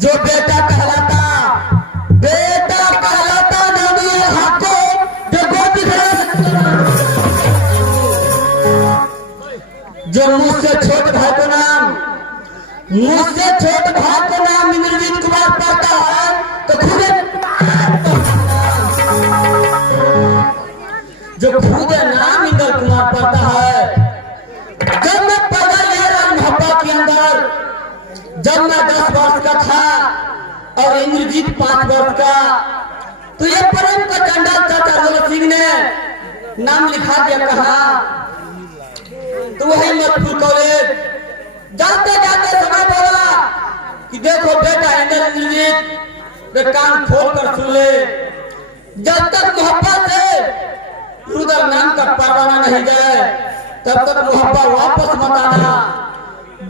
जो बेटा कहलाता नानी हाथों जो गोदी जो मुझसे छोट भाई को नाम इंद्रजीत कुमार पड़ता है तो खुद जो खुद नाम इंद्र कुमार पड़ता है। जब मैं पैदा लिया राजमहब्बा के अंदर, जब मैं 10 वर्ष का था और इंद्रजीत 5 वर्ष का, तो ये परम का चंडाल चाचा जोला सिंह ने नाम लिखा दिया। कहा तो वही मधुपुर कॉलेज जाते जाते समय बोला कि देखो बेटा इंद्रजीत, कान खोल कर सुन ले, जब तक मोहब्बत से रुदल नाम का परवाना नहीं जाए तब तक मोहब्बत वापस मत आना।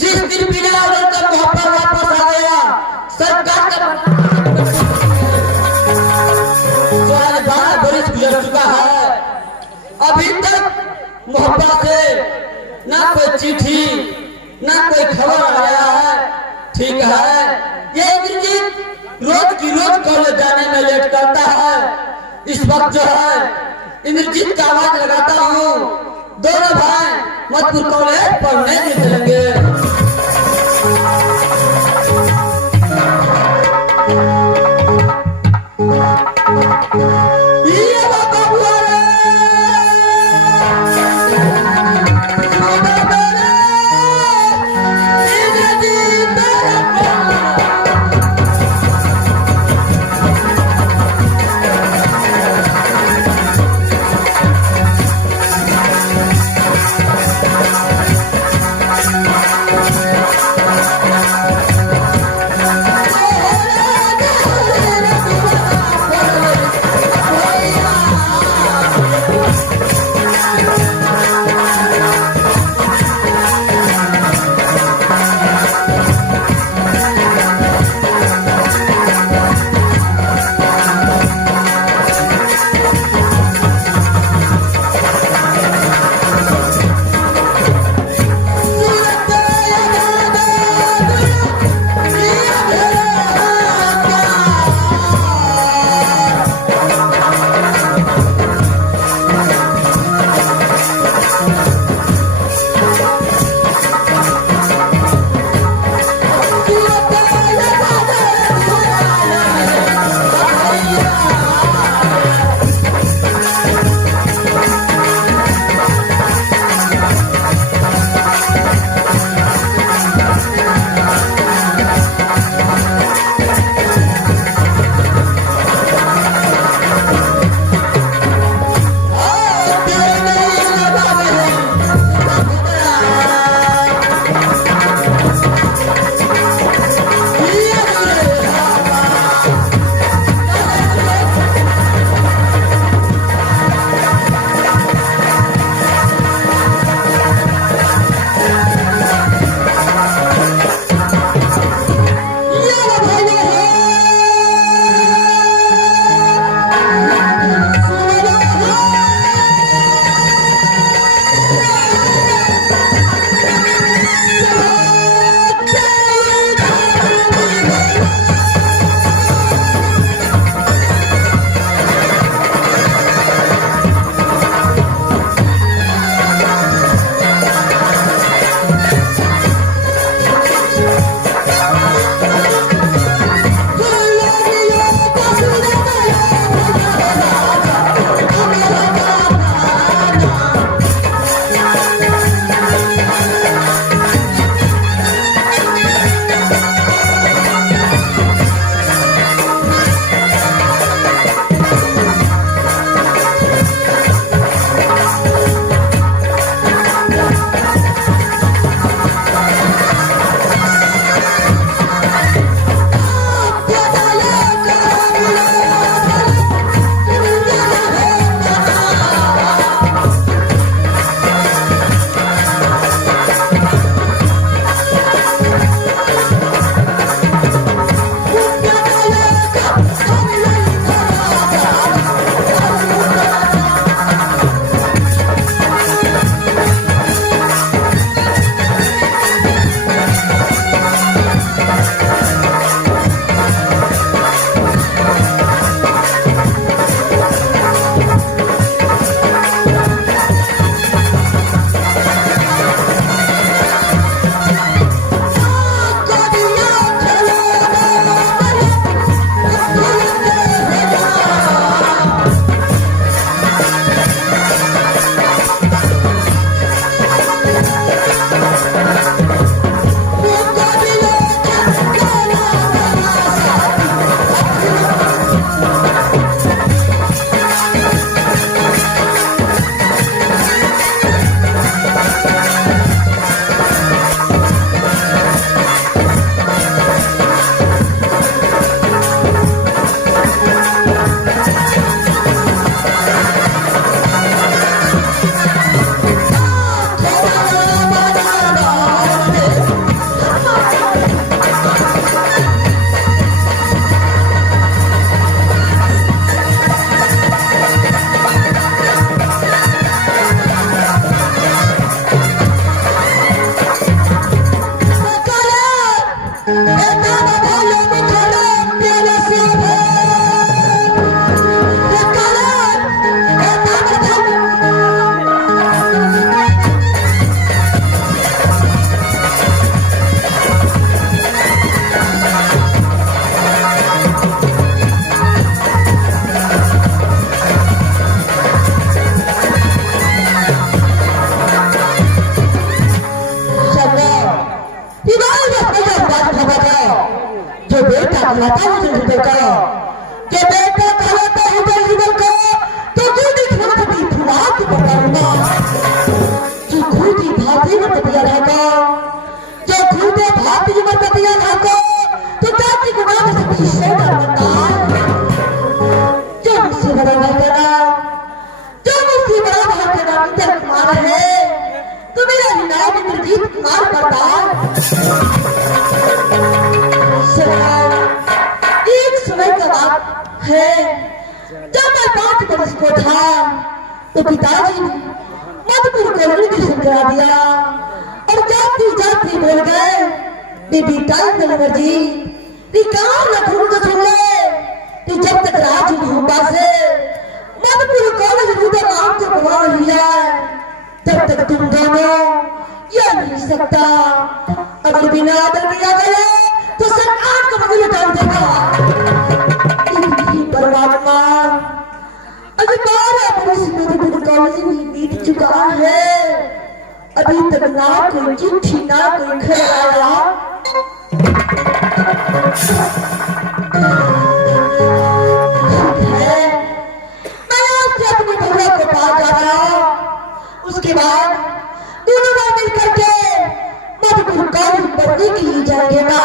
जिस दिन बिगड़ा उधर तक मोहब्बत वापस आ गया। सरकार का 12 बरस गुजर चुका है, अभी तक मोहब्बत से ना कोई चिट्ठी ना कोई खबर आया है। ठीक है, ये इंद्रजीत रोज की रोज कॉलेज जाने में लेट करता है। इस वक्त जो है इंद्रजीत का आवाज लगाता हूँ, दोनों भाई मधुपुर कॉलेज पढ़ने के चलेंगे। कहलाता है हृदय का, कि बेटा कहलाता है हृदय का, तो दूधी खिलाती फुलात बताऊंगा, जो खुदी भाती में तबिया ढाका, जो खुदे भाती में तबिया ढाका, तो जाति को नाम से पीछे कर बनता है, जो मुझसे बड़ा नहीं करा, जो मुझसे बड़ा भाग के नाम इंद्र कुमार है, तो मेरा नाम इंद्रजीत कुमार पड़ता एक समय का बात है, जब मैं 5 वर्ष को था तो पिताजी ने मधुपुर कॉलोनी ट्यूशन करा दिया और जाती जाती बोल गए, बेबी टाइम नंबर जी रिकाम न खून तो सुन ले, कि जब तक राज भूपा से मधुपुर कॉलेज रूपे नाम को गवा लिया तब तक तुम दोनों यह नहीं सकता, अगर बिना आदर किया गया तो सरकार को बगल डाल देगा। इतनी परमात्मा अभी 12 वर्ष मधुपुर कॉलेज में बीत चुका है, अभी तक ना कोई चिट्ठी ना कोई घर आया। अपने भैया को पास जा रहा, उसके बाद दोनों बार मिल करके मधुपुर कॉलेज पढ़ने के लिए जाएंगे ना।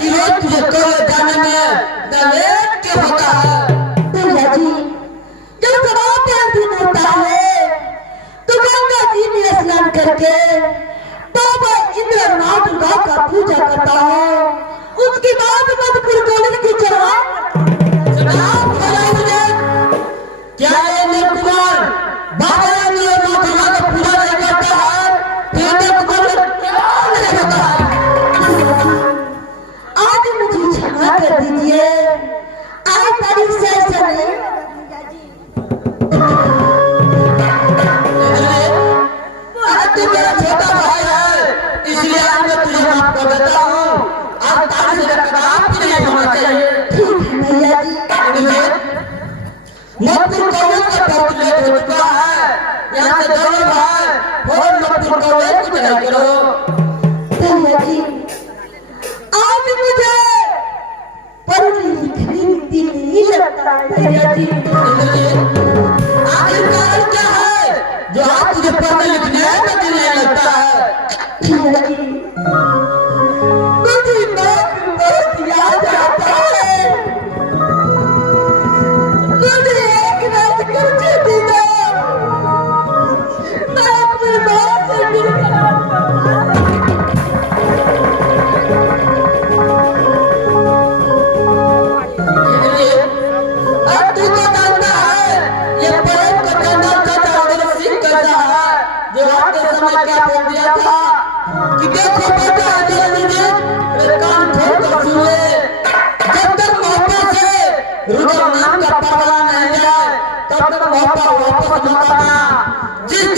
रोज तुझे कॉलेज जाने में लेट क्यों होता है? भैया जी, जब सवा दिन होता है तो गंगा जी में स्नान करके बाबा इंद्रनाथ दुर्गा का पूजा करता है, उसके बाद मधुपुर कॉलेज की क्या ये नील कुमार बाबा इंद्रनाथ दुर्गा का पूजा नहीं करता है? फिर क्या होता है? आज मुझे क्षमा कर दीजिए, आज तारीख से ऐसा नहीं। तू मेरा छोटा भाई है, इसलिए आज मैं तुझे माफ कर देता हूँ। आज तारीख से कदाप भी नहीं होना चाहिए। ठीक है भैया जी। मधुपुर कॉलेज का पॉपुलेट हो चुका है, यहाँ से दोनों भाई और मधुपुर कॉलेज की पढ़ाई करो। भैया जी, आज मुझे पढ़ने लिखने में दिल नहीं लगता है भैया जी। आखिर कारण क्या है जो आज तुझे पढ़ने लिखने में दिल नहीं लगता है? भैया जी, मुझे बहुत याद का क्या बोल दिया था कि देखो बेटा कान ठोक कर सुन ले, जब तक मोहब्बत से रुदल नाम का पगला नहीं जाए तब तक मोहब्बत वापस मत आना। जिस